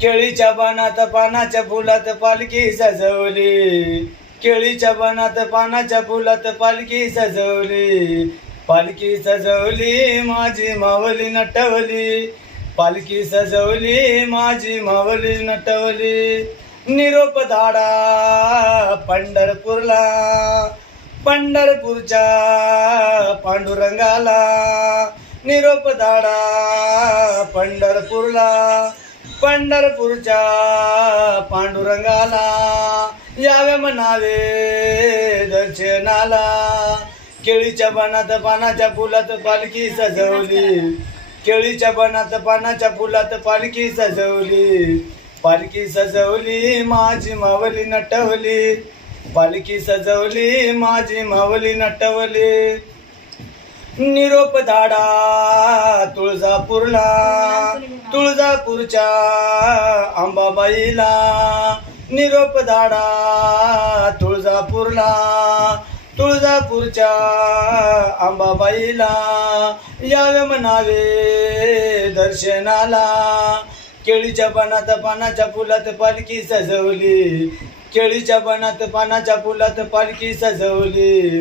केळीच्या बनात पानाच्या फुलात पालखी सजवली, केळीच्या बनात पानाच्या फुलात पालखी सजवली, पालखी सजवली माझी मावली नटवली, पालखी सजवली माझी मावली नटवली. निरोप धाडा पंढरपूरला, पंढरपूरच्या पांडुरंगाला. निरोप धाडा पंढरपूरला, पंढरपूरच्या पांडुरंगाला. यावे म्हणावे दर्शनाला. केळीच्या बनात पानाच्या फुलात पालखी सजवली, केळीच्या बनात पानाच्या फुलात पालखी सजवली, पालखी सजवली माझी मावली नटवली, पालखी सजवली माझी मावली नटवली. निरोप धाडा तुळजापूरला, तुळजापूरच्या अंबाबाईला. निरोप धाडा तुळजापूरला, तुळजापूरच्या अंबाबाईला. यावे म्हणावे दर्शनाला. केळीच्या बनात पानाच्या फुलात पालखी सजवली, केळीच्या बनात पानाच्या फुलात पालखी सजवली,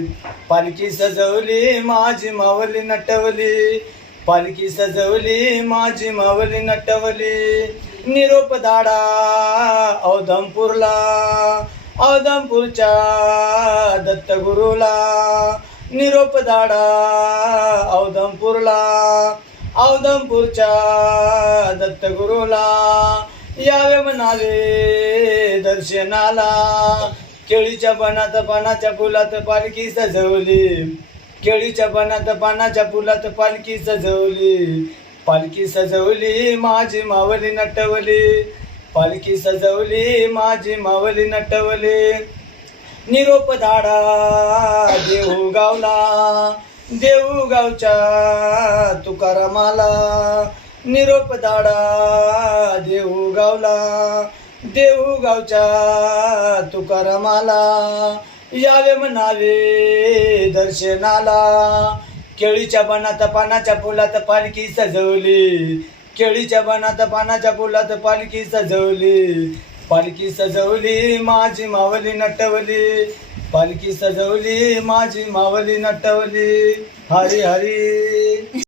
पालखी सजवली माझी मावली नटवली, पालखी सजवली माझी मावली नटवली. निरोप धाडा औदंपूरला, औदंपूरच्या दत्तगुरूला. निरोप धाडा औदंपूरला, औदंपूरच्या दत्तगुरूला. यावे म्हणावे दर्शनाला. केळीच्या बनात पानाच्या फुलात पालखी सजवली, केळीच्या बनात पानाच्या फुलात पालखी सजवली, पालखी सजवली माझी मावली नटवली, पालखी सजवली माझी मावली नटवली. निरोप धाडा देऊगावला, देऊगावच्या तुकारामाला. निरोप धाडा देऊगावला, देऊगावच्या तुकारामाला. यावे म्हणावे दर्शनाला. केळीच्या बनात पानाच्या फुलात पालखी सजवली, केळीच्या बनात पानाच्या फुलात पालखी सजवली, पालखी सजवली माझी मावली नटवली, पालखी सजवली माझी मावली नटवली. हरी हरी.